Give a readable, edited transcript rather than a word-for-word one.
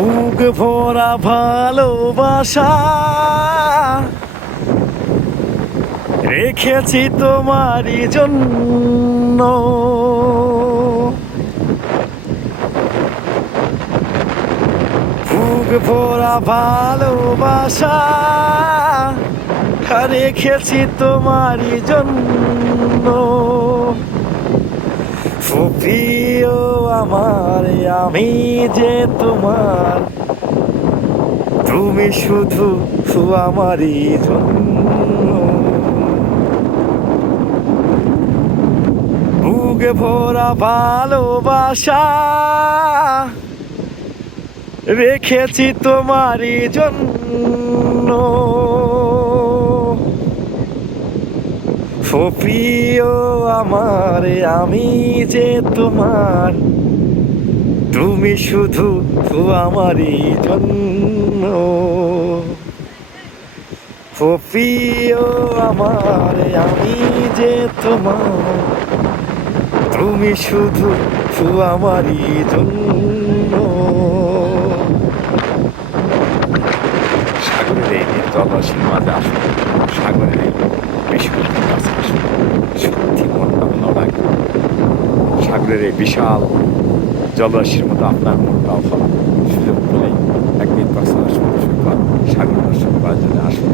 বুক ভরা ভালোবাসা রেখেছি তোমারই জন্য। বুক ভরা ভালোবাসা রেখেছি তোমারই জন্য। প্রিয় আমার, আমি যে তোমার, তুমি শুধু আমারই জন্য। বুকে ভরা ভালোবাসা রেখেছি তোমারই জন্য। ও প্রিয় আমার, আমি যে তোমার, তুমি শুধু আমারই জন্য। ও প্রিয় আমার, আমি যে তোমার, তুমি শুধু আমারই জন্য। সাগরের এই জলরাশির মাঝে আসুন, সাগরের এই বিশুদ্ধ কাছে আসুন, সত্যি মনটা ভালো লাগবে। সাগরের এই বিশাল জলরাশির মতো আপনার মনটাও ভালো। সুযোগ পেলেই একদিন কক্সবাজার সমুদ্র সৈকত সাগর দর্শন করার জন্য আসুন।